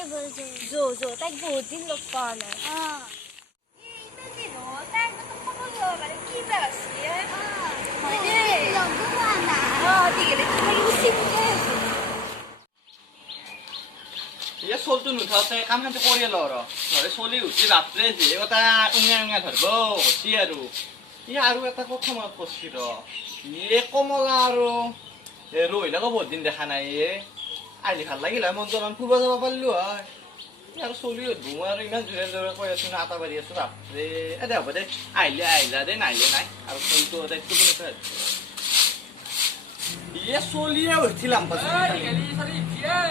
তাইক বহুত দিন লগ পোৱা নাই ইমান দিন তাইক খবৰ ল'ব মানে কি বা আছে ये सोलतो नुथाते काम खान्थे करियल र घरे सोली हुची बाप्रे जे एटा उङा उङा धरबो होची आरु इ आरु एटा कथा मत पछि र ये कमला आरु ए रोइलाको बहुत दिन देखा নাই ए आइले ভাল লাগিला মন জনন ফুৰবা যাব পাৰলু হয় यार सोली धुवा आरु इमान जुरे जुरे কৈ আছো না আটা বাৰি আছো বাপ্ৰে এ দে হ'ব দে আইলা দে নাইলে নাই আৰু সোলটো দায়িত্ব কোনে থৈ ये सोलिए उठिलाम पास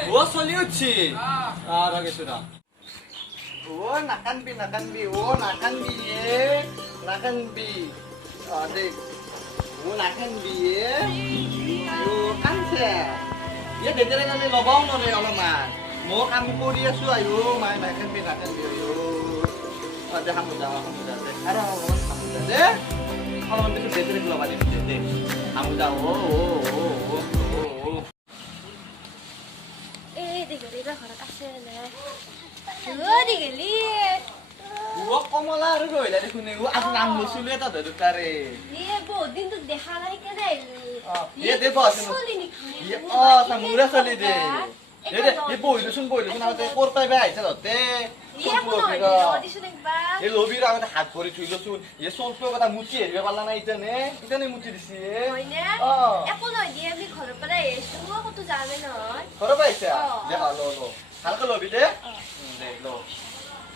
वो सोली उठी रगे सुरा वो नाकान बी वो नाकान बी ये नाकान बी देख वो नाकान बी ये यो कानसे ये देजरे गाने लबाउ न रे अलमान मो काम करि आछु आयो माय नाकान बी यो दे हामुदा दे अरे हामुदा दे अलमान बिसु देजरे लबाले दे हामुदा ओ Digelira ঘৰত আছে নে দিগেলি ও কমলা আৰু ৰইলা দেখুন ও আজি নাম লছুলে তা ধৰুতাৰে বহুত দিন তো দেখা নাই কে যাইলি দে বস সামুৰা চলি দে বইলুচোন আগতে কৰ পাই আইছা ততে এই লবিৰ আগতে হাত ভৰি থুই লচোন এই চলটো কথা মুচি হেৰিব পালা নাই ইতানে মুচি দিছি একো নহয় দিয়ে আমি ঘৰৰ পৰা আহিছো কতো যামে নহয় ঘৰৰ পৰা আহিছা দে লো ভালকে লবি দে দে লো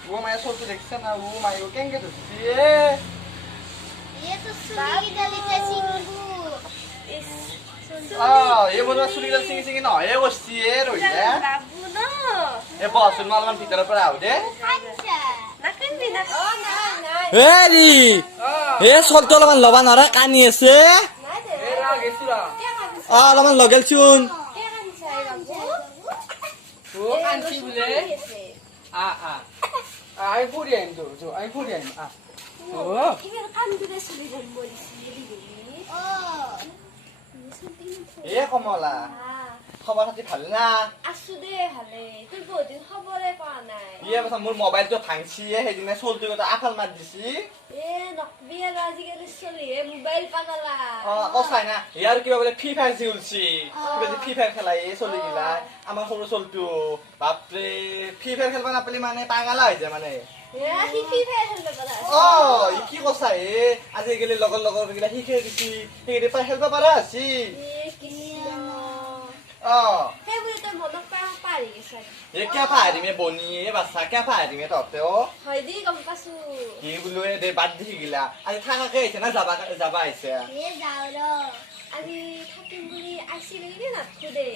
ও মায়ে চলটো দেখছা না ও মায়ে কেনকে ধরছি তো সুলি ডালিতে সিংগু ये बोलवा सुलीला सिंगी न हे गोष्टी ए रोइला बाबु न ए बसुन मालमान भित्र पर आउ दे नाकन ना ए री ए सल्तो लमान लबा नरा कानी আছে ए रा गेसुरा लमान लगेल छुन के कानछै बाबु ओ कानछि बुले आई पुरी आइन जो आई पुरी आइन ओ इमेर कान दिले सुली बोल बोलिसी ए कमला खबर खाती ভাল না আছু দে ভালে তুই বহুত দিন খবৰে পোৱা নাই ইয়ে বছা মোৰ মোবাইলটো ভাঙছি হেদিনা চলটো কথা আফাল মাৰ দিছি এ নকবি আৰু আজিকালি চলি হে মোবাইল পাগলা কসাই না ইয়াৰ কিবা বলে ফ্ৰি ফায়াৰ জিউলছি কিবা যে ফ্ৰি ফায়াৰ খেলাই চলি গিলা আমাৰ সৰু চলটো বাপৰে ফ্রি ফায়ার খেলবা নাপালি মানে পাগলা হৈ যায় মানে হি ফ্রি ফায়ার খেলবা পাৰা ই কি কসাই আজিকালি লগৰ গিলা শিকাই দিছি হেৰি পাই খেলবা পাৰা আছি हे बुले त मनको पारी गेछ ये क्या पारी में बोनी ये बसा क्या पारी में तते हो हैदी गम पासु की बुले दे बाद दिखि गिला आज थाका के छ ना जाबा आइছে ए जाउ र আজি থাকিম বুলি आइसिले नि ना खुदे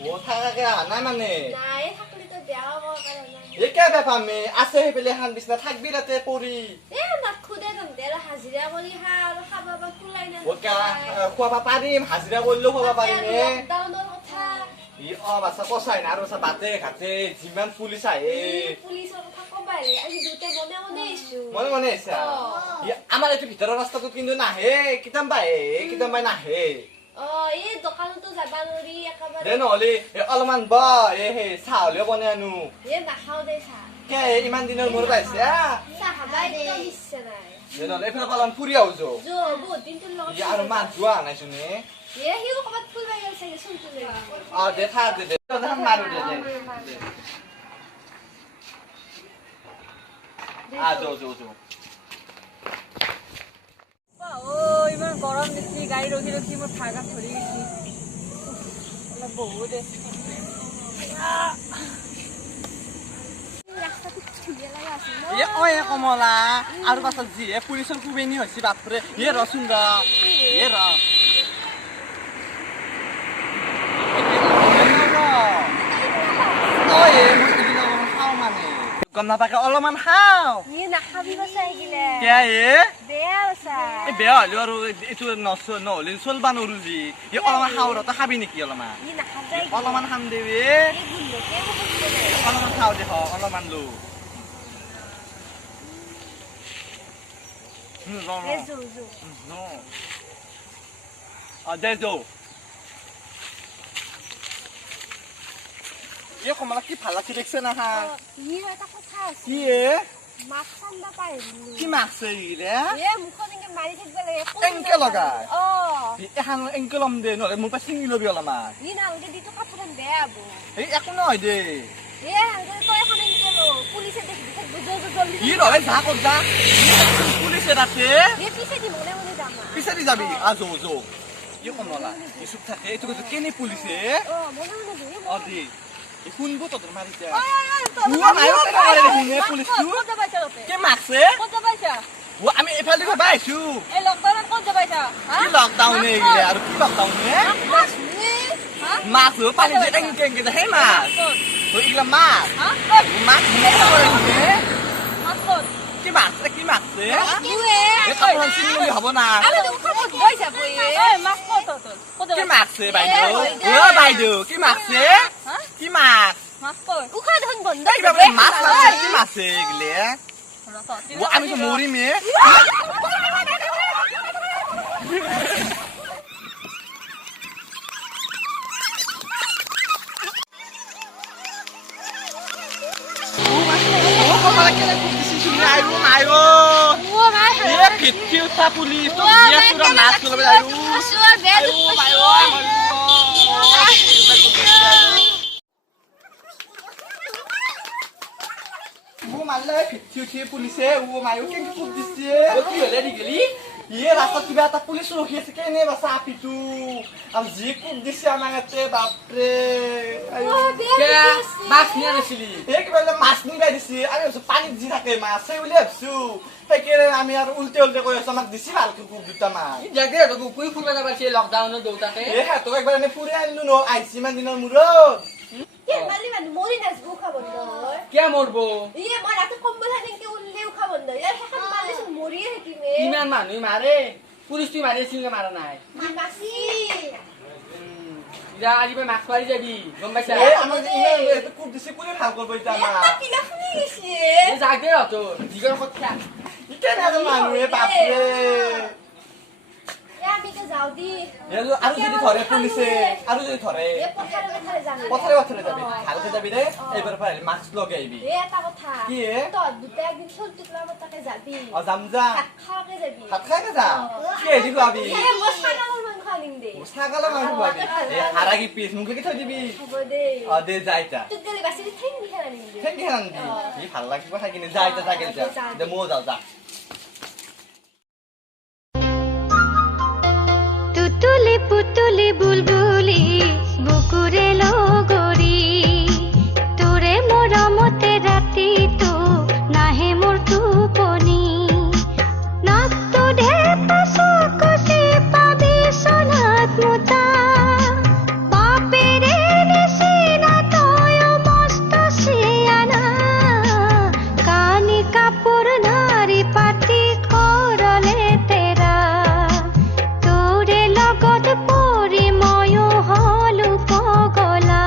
ओ थाका के आना माने নাই থাকলি তো বেয়া হ'ব কাৰণে ये क्या बेफाम में আছে হে পেলে হান বিছনা থাকবি রাতে পৰি এ না খুদে গম দেৰ হাজিৰা কৰি হা আৰু খাবা বা কুলাই না ओ क्या খোৱা পাৰিম হাজিৰা কৰিলো খোৱা পাৰিম নে লকডাউনৰ কথা ই বাছা কসাই না আৰু বাতে ঘাতে যিমান পুলিচ আহে পুলিচৰ কথা কবাৰে আজি দুটা মনে ইছু মনে আছে আমাৰ এইটো ভিতৰৰ ৰাস্তাটো কিন্তু নাহে কিতাম বাই নাহে এই দোকানতো যাবা নৰি একেবাৰে দে নহলে অলমান বা হে চাহলে বনাই আনো এ নাখাও দে চা কে ইমান দিনৰ মূৰত আহিছে চা খাবা একদম ইচ্ছা নাই দে নহলে এইফালে পালন ফুৰি আহোঁ বহুত দিন তোৰ লগত আৰু মাছ যোৱা নাই চোনে সি ক'ৰবাত ফুল বাই গৈছে চোনটো লৈ দে থাক দে মাৰো দে যো ইমান গৰম দিছি গাড়ী ৰখি মোৰ ভাগা ধৰি গৈছি অলপ বহুত কমলা আৰু পাছত যিহে পুলিচৰ কুবেনি হৈছে বাপৰে ৰচোন গম নাপাকে অলপমান খাওঁ নাখাবি বাচাই গিলে বেয়া বাচা বেয়া হলেও আৰু এইটো নহলে চলবা নৰো যি অলপমান খাওঁ ৰ তই খাবি নেকি অলপমান খাম দেবি অলপমান খাওঁ দে অলপমান লো দে ইয়ে কমলা কি ভাল লাগছে দেখছে না হা ই এটা কথা আছে কি এ মাছ ঠাণ্ডা পাই বোলো কি মাছে ইৰে মুখত এনেকে মাৰি থাকিব লাগে এনেকে লগাই অ এখন এনেকে ল'ম দে নহ'লে মোৰ পৰা ছিঙি ল'বি অলপমান ই নালগে দিটো কথাখন বেয়া হব এই একো নহয় দে তই এখন এনেকে লো পুলিচে দেখি জলদি ই নহয় যা ক'ত যা পুলিচে তাতে পিছে দি মনে মনে যাম পিছেদি যাবি যৌ যৌ ই কমলা ই চুপ থাকে এইটো কৈছো কেনে পুলিচে মনে মনে যাই অ দে এই শুনব তহঁতৰ মাৰিছে পুলিচটো ক'ত যাবা চলতে কি মাৰছে ক'ত যাবা আমি এইফালে দি পাই আছো এই লকডাউনত ক'ত যাবা কি লকডাউনে এইগিলা আৰু কি লকডাউনে মাছ পানী যে এনেকে এনেকে যে সেই মাছ এইগিলা মাছ মাছ কি মাছছে কি মাছছে এই কাপোৰ চিঙি হ'ব না কি মাছছে বাইদেউ বাইদেউ কি মাছছে কি মাছ উখা দেখোন বন্ধ কিবা মাছ মাছ কি মাছছে এইগিলা আমি তো মরিমে পুলিশ মারলে ফিরছি উঠিয়ে পুলিশে মায়ো কেন খুব দিচ্ছে কি হলে দি গেলি ইয়ে রাস্তা কিবা এটা পুলিশ রখি আছে কেনে বাসা আপিটু আর জি খুব দিছে আমার হাতে বাপরে মাছ নিয়ে আসিলি এই কি বলে মাছ নিয়ে দিছি আমি ভাবছো পানি জি থাকে মাছ সেই বলে ভাবছো সেইকাৰণে আমি আর উল্টে উল্টে কৈ আছো আমাক দিছি ভালকে খুব দুটা মাছ জাগে তো কুই ফুলা যাবা সে লকডাউনত দৌতাকে এ হ্যাঁ তোক একবার এনে ফুরে আনলু ন আইছি মান দিনৰ মূৰত মালি মানে মৰি নাচবো উখা বন্ধ কে মৰবো ইয়ে মই ৰাতি কম্বল হানিকে উল্লে উখা বন্ধ ইয়াৰ হেখন মালিছ মৰিয়ে থাকিমে ইমান মানুহ মারে পুলিশ তুই মারে সিঙ্গে মারা নাই মাছি যা আজিবা মাছ মারি যাবি গম পাইছা এ আমাক ইমান খুব দিছি কোনে ভাল করব এটা আমাৰ কিলা শুনি গেছে জাগে তো দিগৰ কথা ইতে না মানুহে বাপৰে আমি তো যাও দি আৰু যদি ধৰে পুলিচে আৰু যদি ধৰে পথাৰে যাম পথাৰে যাবি ভালকে যাবি দে এইবাৰ পৰা মাস্ক লগাই আহিবি এটা কথা কি তই দুটা একদিন চল টুকলা মতাকে যাবি যাম যা খাওয়াকে যাবি ভাত খাইকে যা কি হেৰি খুৱাবি মই ছাগলৰ মাংস আনিম দে ছাগলৰ মাংস খুৱাবি হাৰাগি পিচ মোক কি থৈ দিবি হ'ব দে দে যা এতিয়া তোক গেলে বাছি ঠেং দিখান আনিম দে থেংক ইউ আনন্দি ই ভাল লাগিব খাই কিনে যা এতিয়া যাগে যা দে ময়ো যাওঁ যা তুতুলি পুতুলি বুলবুলি বুকুৰে লগৰী তোৰে মৰমতে ৰাতিটো নাহে মোৰ টোপনি নাকটো ঢেপা চকুচি পাবি চনাত মুতা বাপেৰে নিচিনা তয়ো মস্ত চিয়ানা কানি কাপোৰ নাৰী পাতি কৰলে তেৰা তোৰে লগত পৰি ময়ো হলো পগলা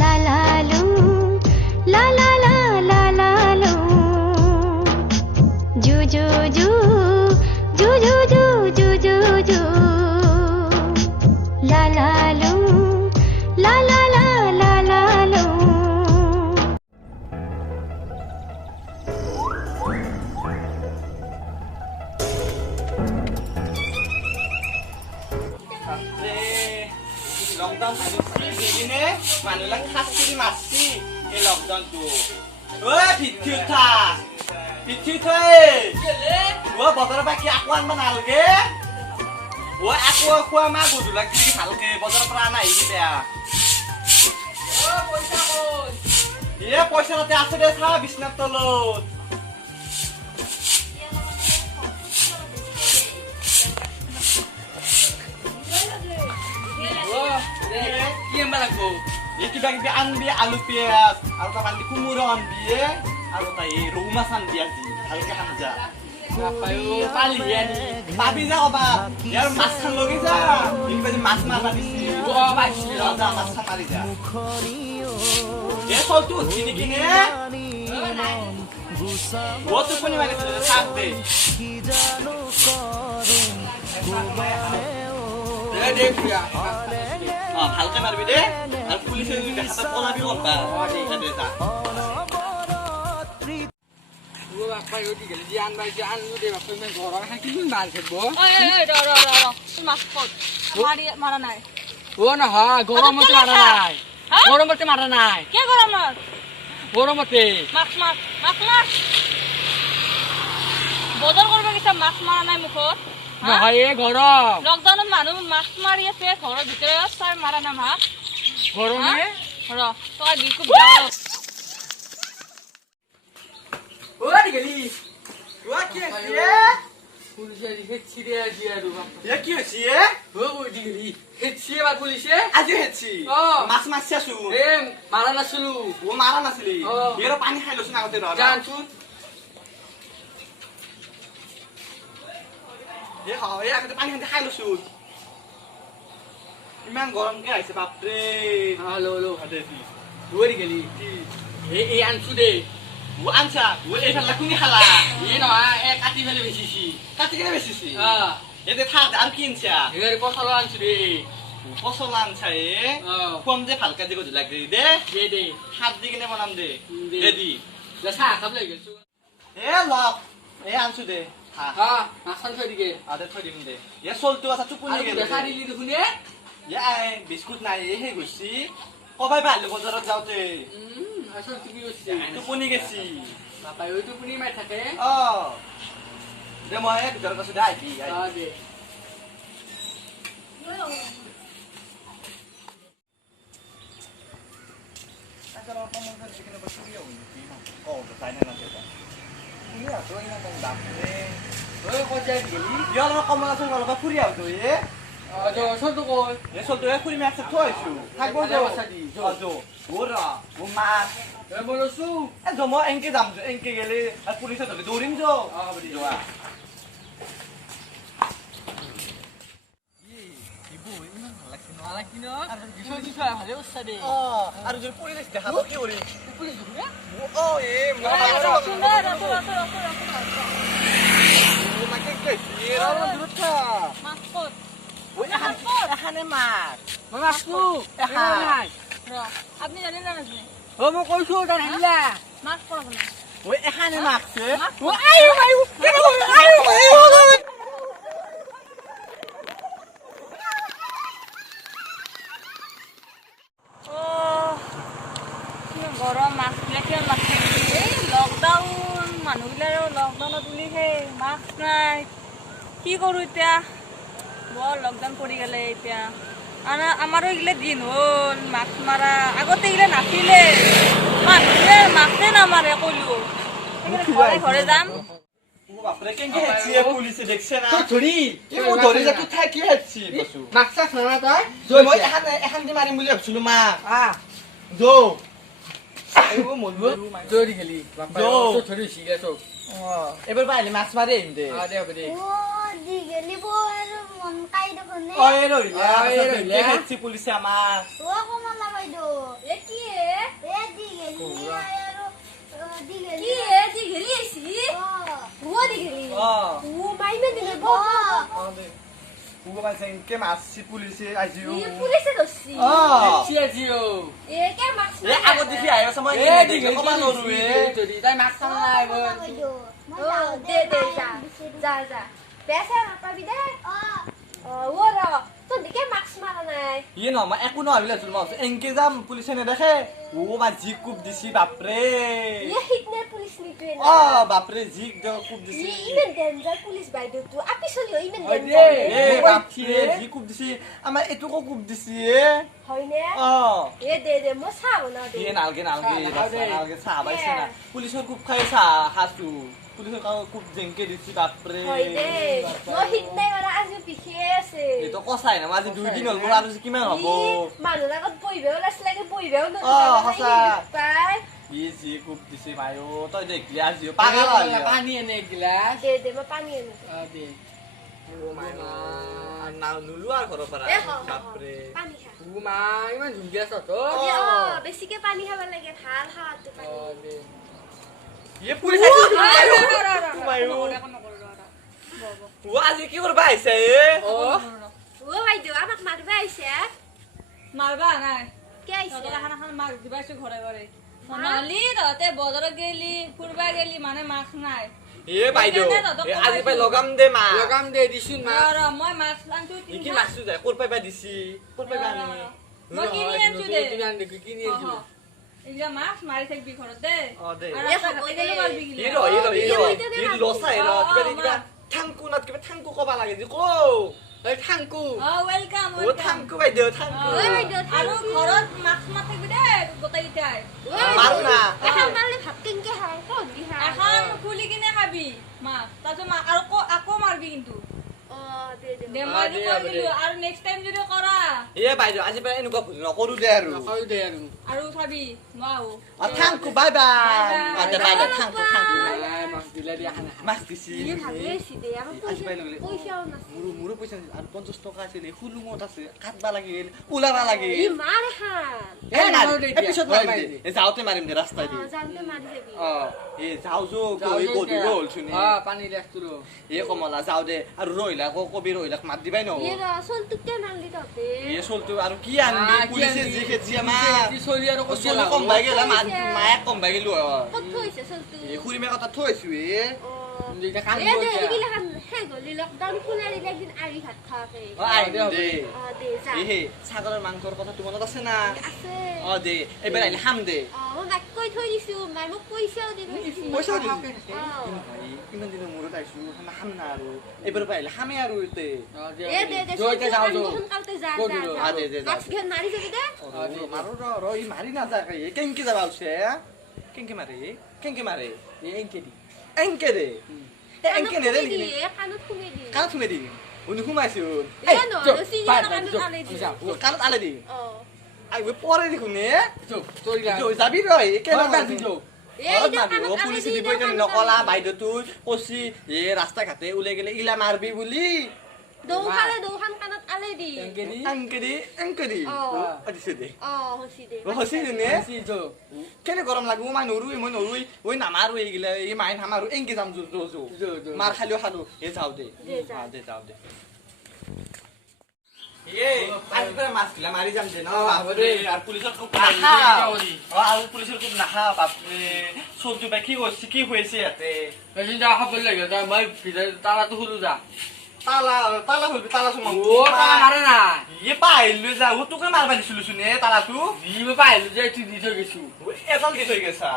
লালালু লালালা লালালু জু জু জু জু জু জু জু জু জু লালালু লালালা লালালু লকডাউন দিনে মানুহবিলাক খাচি মাছছি এই লকডাউনটো পিঠি উঠা বজাৰৰ পৰা কি আকৌ আনব নালাগে আকৌ খোৱা মা গধূলাক দিবি ভালকে বজাৰৰ পৰা আনা আহিবি বেয়া পইচা তাতে আছে দে চা বিছনাৰ তলত কি এমবা লাগবো কিবা কিবি আনবি আলু পিয়াজ আৰু তাক আনবি কোমোৰা আনবি আৰু তাই ৰৌ মাছ আনবি আজি ভালকে খাম যা পালি আনি পাবি যা কবা ইয়াৰ মাছ খান লগি যা কিবা যে মাছ মাৰা দিছি যা মাছ খান মাৰি যা চলটো উঠি নেকি নে টোপনি মাৰিছে চাপ দে ভালকে মাৰিবি দে আৰু পুলিচে যদি হাতত পলাবি কোনটা দে যা ও বাপাই ওদি গেলি জান ভাই জান দে বাপাই মে গরম হাকি কি মার খেবো এই র তুই মাছ কত মারা নাই ও না হা গরমতে মারা নাই গরমতে মারা নাই কে গরম না গরমতে মাছ বদল করবে কিছু মাছ মারা নাই মুখত না হয় এ গরম লকডাউনত মানুহ মাছ মাৰি আছে ঘৰৰ ভিতৰত চাই মাৰা না মাছ গৰমে ৰ তই বিকু যাও ওদি গেলি ও কি আছে পুলিশে হেছি রে দিয়া দু এ কি আছে ও ওদি গেলি হেছি বা পুলিশে আজি হেছি মাছ মাছি আছো এ মারা নাছিলো ও মারা নাছিলি অ। এর পানি খাই লছ না আগতে র জানছু এ হ এ আগতে পানি খাই লছ ইমান গরম কে আইছে বাপ রে হ্যালো হ্যালো আদে দি ওদি গেলি এ আনছু দে ও আনসা ও এই ফেলা কুনি খালা এ না এ কাটি ফেলে বেশিছি কাটি কেনে বেশিছি হ্যাঁ এতে থাক আর কিনছা এর পছলো আনছু রে পছল আনছা এ হ্যাঁ কম যে ভালকা দিগো লাগি দে দে দে হাত দি কেনে বনাম দে দে। দে দি যা চা খাব লাগে এ লক এ আনছু দে হা হ্যাঁ মাছান থৈ দিকে আদে থৈ দিম দে এ চলতো আছে টুপুনি আৰু গেলে দেখা দিলি দেখোন এ ইয়াই বিস্কুট নাই হে গৈছি কবাই পাইলো বজাৰত যাওঁতে আসল তুমি হচ্ছে টোপনি গেছি বাবা ওই টুকুনি মাই থাকে অ দে মই ভিতৰত আছো দে আহি দে ওই কোথায় গেলি ইয়াৰ কমলা চং অলপ ফুৰি আহো এ তো সন্ত কই এ চলতো এ ফুৰি মাছ থৈ আহিছো থাকব যো যো ওৰা ও মাছ এ বলছু এ যো মই এনকে যাম এনকে গেলে আর পুলিশে ধরে দৌড়িম যো যোৱা মালা কিনো আর কিছু কিছু ভালো উস্তাদে অ আর যদি পুলিশ দেখা কি করি পুলিশ ধরে ও এ মাকে কে এরা দূরত থা মাছ কত ওই এখানে মাছ মামা আসু নাই ৰ আপনি জানেন না নাজানে ও মো কইছো তার হিলা মাছ পড়ব না ওই এখানে মাছ ও আইও আইও কেন আইও আইও গৰম মাছবিলাকে মাছ এই লকডাউন মানুহবিলাকেও লকডাউনত বুলিহে মাছ নাই কি কৰোঁ এতিয়া বৰ লকডাউন পৰি গ'লে এতিয়া আমাৰো এইগিলা দিন হ'ল মাছ মাৰা আগতে এইগিলা নাছিলে মানুহে মাছে নামাৰে ক'লো ঘৰে ঘৰে যাম ও বাপরে কেনকে হেছি পুলিশে দেখছে না তো ধরি এ মো ধরে যে তুই থাকি হেছি বসু মাকসা খানা তাই জয় মই এখন দি মারিম বুলি ভাবছিলো মা জো আইও মনবো জোরি খেলি বাবা জো। তো ধরি শিগে তো এবার বাইলে মাছ মারি আইম দে আ দে দে ও দিগেলি বো আর মন কাই দেখনে ও এ রইলা এ রইলা। কে হেছি পুলিশে আমার ও কমলা বাইদো এ কি এ দিগেলি আর দিগেলি কি এ দিগেলি আইছি ও দিগেলি ও ও মাইমে দিলে বো ও মানে কে মাছি পুলিশে আইজিও ই পুলিশে দছি ও চিয়া জিও এ কে মাছ এ আগত দেখি আইও সময় এ এ দিগে দেখে কমা নরু এ ধরি তাই মাকসা নাই বল ও দে দে যা যা যা পেছা না পাবি দে ও র তো দিকে মাছ মারা নাই ইয়ে ন মা একো ন আবিলা চুল মাছ এনকে যাম পুলিশে নেদেখে ও মা জি কুপ দিছি বাপরে ये हिटनर पुलिस निकले ও বাপরে জি কুপ দিছি ये इवन डेंजर पुलिस बाइदो तू आपी सोलियो इवन ओइ डेंजर दे। এ বাপরে জি কুপ দিছি আমার এটুকু কুপ দিছি এ হয়নে ও এ দে দে মো সাবো না দে ইয়ে নালগে নালগে নালগে সাবাইছে না পুলিশের কুপ খাই হাসু পুলিশের কুপ জেংকে দিছি বাপরে হয়নে মো হিটনাই ওরা আজ পিছে আছে এই তো কসাই না মাঝে 2 দিন হল আর কিমান হব মানুহ লাগত বইবেও লাসলাগে বইবেও ন সঁচা। পাই ই জি কুপ দিছি মায়ো তই দেখলি আজিও পাগল হলি পানি এনে গিলাস দে দে মো পানি আনি দে ও মায়ো না নুলু আর ঘর পারা এ হ বাপরে পানি খা ও মা ইমান ধুঙ্গিয়া সত এ বেছিকে পানি খাব লাগে ভাল খাওয়াটো পানি দে ইয়ে পুলিশ আইছে মায়ো ও আজি কি করবা আইছে এ ও ও বাইদো আমাক মারবা আইছে মাৰবা নাই কি আইছে তহঁতৰ এখন মাছ দিবাইছো ঘৰে ঘৰে নহলি তহঁতে বজাৰত গেলি ফুৰবা গেলি মানে মাছ নাই এ বাইদেউ সেইকাৰণে তহঁতক এ আজি পাই কমাইছো। লগাম দে মা লগাম দে দিছোন মা ৰ মই মাছ আনছো ই কি মাছটো যায় ক'ৰ পাইবা দিছি ক'ৰ পাইবা আনি মই কিনি আনছো দে কিনি এইগিলা মাছ মাৰি থাকিবি ঘৰত দে অ দে আৰু ৰাস্তা ঘাটে গেলি মাৰিবি ই গিলা। ৰ লচাই ৰ অ, কিবা কিবা মাৰ। থাংকু নাত কিবা থাংকু ক'বা লাগে যে কৌ এই থাংকু ৱেলকাম ও থাংকু বাইদেউ থাংকু ঐ বাইদেউ, আৰু thank you. ঘৰত মাছ মাছ থাকিবি দেই গোটেইকেইটাই মাৰো না এখন মাৰলে ভাত কেনকে খায় ক'ত দি খায় এখন খুলি কিনে খাবি মাছ তাৰপিছত আৰু আকৌ মাৰবি কিন্তু দে দে বেমাৰটো কৰি দিলো আৰু নেক্সট টাইম যদি কৰা এ বাইদেউ আজি পৰা এনেকুৱা ভুল নকৰো দে আৰু নকৰো দে আৰু আৰু চাবি নোৱাৰো থাংকু bye bye Bye bye. Bye bye থাংকু থাংকু মাছ দিলে দিয়া খানা মাছ দিছি ই ভালে আছে দে আমাৰ আজি পাই লগে পইচাও নাছিল মোৰো পইচা নাছিল আৰু 50 টকা আছিল খুলুঙত আছে কাটবা লাগিল ওলাবা লাগিল ই মাৰ খান এ নামাৰো দে এতিয়া। পিছত মাৰিম দে এ যাওঁতে মাৰিম দে ৰাস্তাই দি জানতে মাৰি যাবি অ এ যাও যো কই গধুৰ হ'ল চুনি পানী লেখটো এ কমলা যাও দে আৰু ৰহিলা কবি ৰহিলাক মাত দিবাই ন ই চল তোকে নালি তহঁতে এ চলতো আৰু কি আনবি পুলিচে যি খেছি আমাৰ চলি আৰু চলি কম ভাই গেলা মায়ে কম ভাই গেলো ক'ত থৈছে চল তোৰ এ খুৰী মে কথা থৈছো এ যেতিয়া কাম এ দে এইগিলা খান শেষ হ'লি লকডাউন খোলা দিলে একদিন আৰি ভাত খাওঁকে অ আই দে দে যা এ হে ছাগলৰ মাংসৰ কথা তো মনত আছে না আছে অ দে এবাৰ আহিলে খাম দে মই মাক কৈ থৈ দিছো মাই মোক পইচাও দি থৈ দিছে পইচা দিছে অ। ইমান দিনৰ মূৰত আহিছো খাম না আৰু এবাৰ পৰা আহিলে খামে আৰু এতে এ দে দে যাওঁ সোনকালতে যা ক'ত যা দিলো? আ, দে, দে, যা। মাছ ঘেন মাৰি যাবি দে মাৰো ৰ ই মাৰি নাযায় কেংকে যাবা উঠছে কেংকে মাৰে এংকে দি এংকে দে এংকে নেৰে নেকি কাণত সোমাই দি কাণত সোমাই দি উনি সোমাইছো এ নহয় চিৰিয়াল কাণত আলাই দি কাণত আলে দি অ আই পৰে দেখোন নে চলি যাবি ৰয় ঘৰত বান্ধি কেনে যাওঁ। এই যে মাৰিব কাণত পুলিচে আলাই দিব দি এতিয়া নকলা বাইদেউ তুই কচি এ ৰাস্তা ঘাটে ওলাই গেলে ইলা মাৰবি বুলি দৌখান কাণত আলাই দি এংকে দি অ। দিছে দে অ হসি দে হসি নে চিটো কেনে গৰম লাগব মই নৰুই মই নামাৰো এইগিলা এই মাই নামাৰো এংকে যাম জো মাৰ খালিও খালো এ যাও দে যাও দে এই আজি পৰা মাছ গিলা মাৰি যাম দে ন বাপৰে আৰু পুলিচৰ খুব নাখাও আৰু পুলিচৰ খুব নাখাও বাপৰে চলটো বাই কি হৈছে ইয়াতে এদিন যা খাব লাগে যা মই ভিতৰত তালাটো খুলো যা তালা খুলবি তালা সোমাম তালা মাৰে না ইয়ে পাহিলো যা তোকে মাৰবা দিছিলো চোন এ তালাটো দিব পাইলো যে তুই দি থৈ গৈছো এডাল দি থৈ গৈছা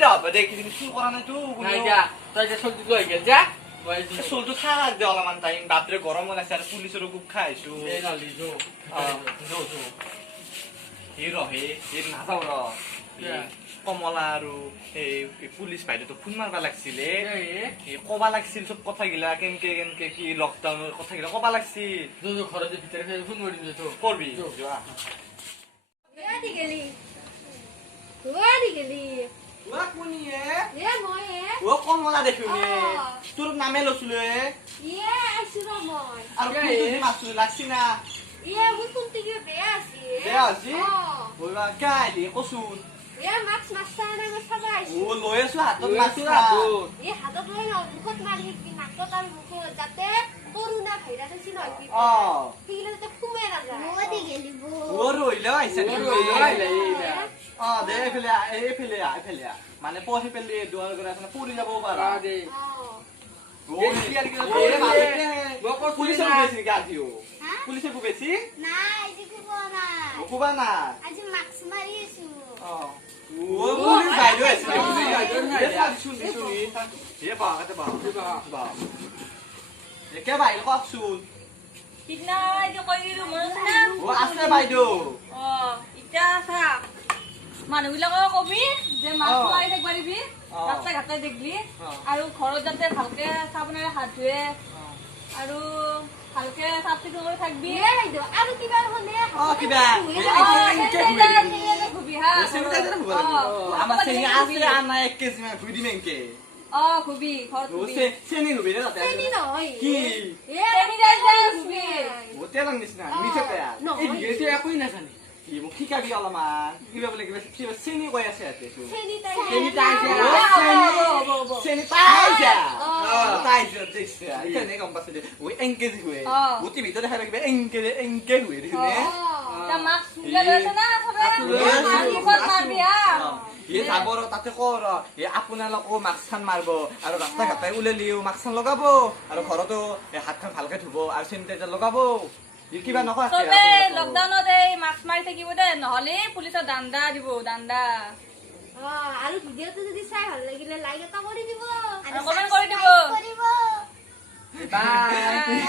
দে হ'ব দে কিছু চুৰ কৰা নাইতো নাই যা তই যে চলটো লৈ গেল যা মই দি চলটো থাক দে অলপমান টাইম বাপৰে গৰম ওলাইছে আৰু পুলিচৰো খুব খাইছো এই নালি যো এই ৰহে এই নাযাও ৰ কমলা আৰু এই পুলিচ বাইদেউতো ফোন মাৰবা লাগছিলে কবা লাগছিল চব কথাগিলা কেনকে কি লকডাউনৰ কথাগিলা কবা লাগছিল ঘৰত যে ভিতৰে ফোন কৰি দিছো কৰবি দি গেলি এ মই কমলা দেখোন তোৰ নামে লৈছিলো আইছো ৰ মই আৰু মাছটো লাগছি না মোৰ কোনটো কিবা বেয়া আছে বেয়া হৈছে কাইলি কচোন মাছ কাৰণে মই চাব আহিছো লৈ আছো হাতত লৈ মাছ আছো হাতত। হাতত লৈ মুখত মাৰি শিকবি নাকত আৰু মুখত যাতে কৰোণা ভাইৰাছ আছে নহয় সেইগিলা যাতে সোমাই নাযায় ৰহিলেও আহিছে দে এইফালে মানে পঢ়ি পেলি দুৱাৰ গৰা পৰি যাব পাৰা পুলিচে গৈছে নেকি আজিও পুলিচে গৈছে কোবা না আজি মাছ মাৰি আছো পুলিচ বাইদেউ আছে একে বাইদেউ কওকচোন সিদিনা এইটো কৈ দিলো মনত আছে না আছে বাইদেউ এতিয়া চা মানুহবিলাকক কবি যে মাছ মাৰি থাকিব পাৰিবি ৰাস্তা ঘাটে দেখবি আৰু ঘৰত যাতে ভালকে চাবোনেৰে হাত ধুৱে আৰু ভালকে চাফ চিকুণ কৰি থাকবি আৰু কিবা হ'লে কিবা খুবি হা আমাৰ চেনি আছে আনা 1 কেজি মান ধুই দিম এনকে খুবি ঘৰত খুবি চেনি ধুবি নে তাতে চেনি নহয় কি খুবি তেলৰ নিচিনা মিঠা পেয়া এইটো একোই নাজানে কি মোক শিকাবি অলপমান কিবা বোলে কিবা চেনি কৈ আছে ইয়াতে গম পাইছে দে এনকে যি হুৱে গোটেই ভিতৰত দেখাই কিবা এনকে হুৱে দেখিনে মাছ লৈছে না চবে মাৰিব মাৰবি হা যাব ৰ তাতে কৰ আপোনালোকো মাস্কখন মাৰিব আৰু ৰাস্তা ঘাটে ওলালিও মাস্কখন লগাব আৰু ঘৰতো হাতখন ভালকে ধুব আৰু চেনিটাইজাৰ লগাব কিবা নকয় চবে লকডাউনত এই মাস্ক মাৰি থাকিব দে নহলে পুলিচৰ দাণ্ডা দিব দাণ্ডা আৰু ভিডিঅ'টো যদি চাই ভাল লাগিলে লাইক এটা কৰি দিব আৰু কমেণ্ট কৰি দিব কৰিব বাই